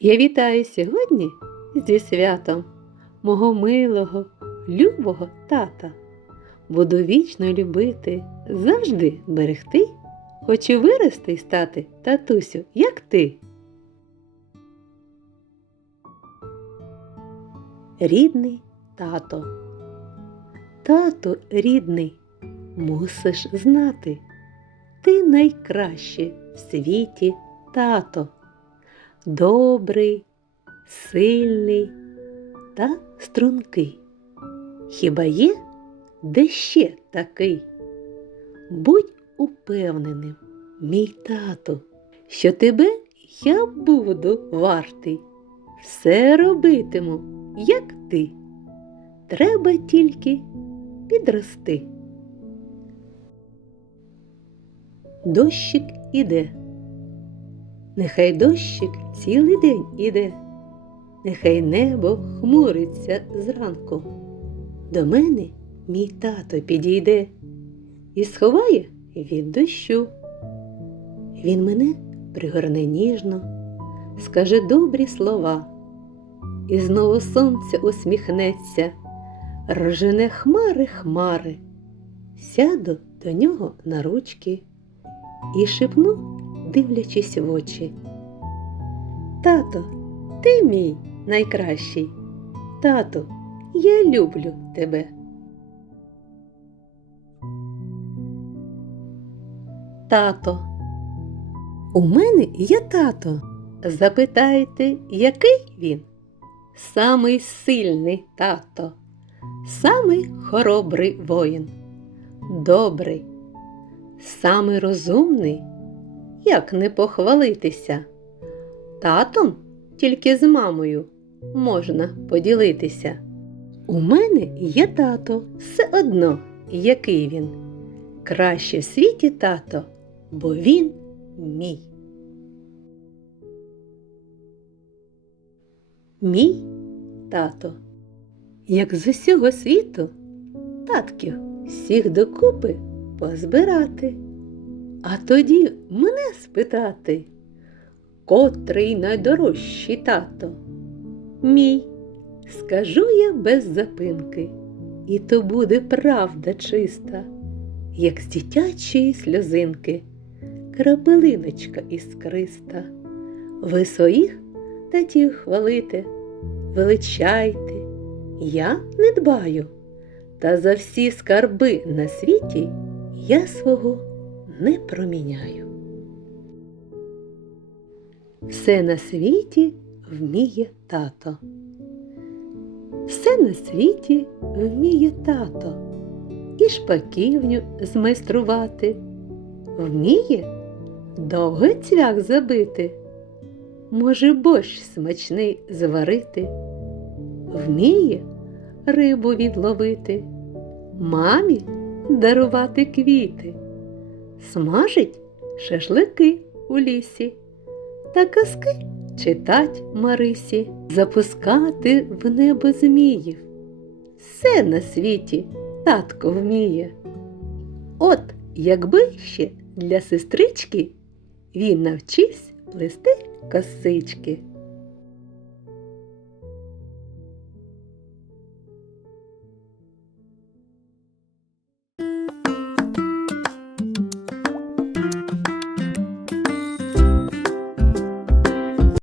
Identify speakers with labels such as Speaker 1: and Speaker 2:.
Speaker 1: Я вітаю сьогодні зі святом мого милого, любого тата. Буду вічно любити, завжди берегти. Хочу вирости й стати, татусю, як ти. Рідний тато. Тато рідний, мусиш знати. Ти найкраще в світі тато. Добрий, сильний та стрункий. Хіба є де ще такий? Будь упевненим, мій тато, що тебе я буду вартий. Все робитиму, як ти. Треба тільки підрости. Дощик іде. Нехай дощик цілий день іде, нехай небо хмуриться зранку. До мене мій тато підійде і сховає від дощу. Він мене пригорне ніжно, скаже добрі слова, і знову сонце усміхнеться, рожене хмари хмари. Сяду до нього на ручки і шепну дивлячись в очі. Тато, ти мій найкращий. Тату, я люблю тебе. Тато. У мене є тато. Запитайте, який він? Самий сильний тато, самий хоробрий воїн, добрий, самий розумний як не похвалитися? Татом тільки з мамою можна поділитися. У мене є тато, все одно, який він. Краще в світі тато, бо він мій. Мій тато. Як з усього світу татків всіх докупи позбирати. А тоді мене спитати, котрий найдорожчий тато? Мій, скажу я без запинки, і то буде правда чиста, як з дитячої сльозинки, крапелиночка іскриста. Ви своїх татів хвалите, величайте, я не дбаю, та за всі скарби на світі я свого не проміняю. Все на світі вміє тато. Все на світі вміє тато. І шпаківню змайструвати. Вміє довго цвях забити. Може, борщ смачний зварити. Вміє рибу відловити, мамі дарувати квіти смажить шашлики у лісі, та казки читать Марисі, запускати в небо зміїв. Все на світі татко вміє. От якби ще для сестрички він навчився плести косички.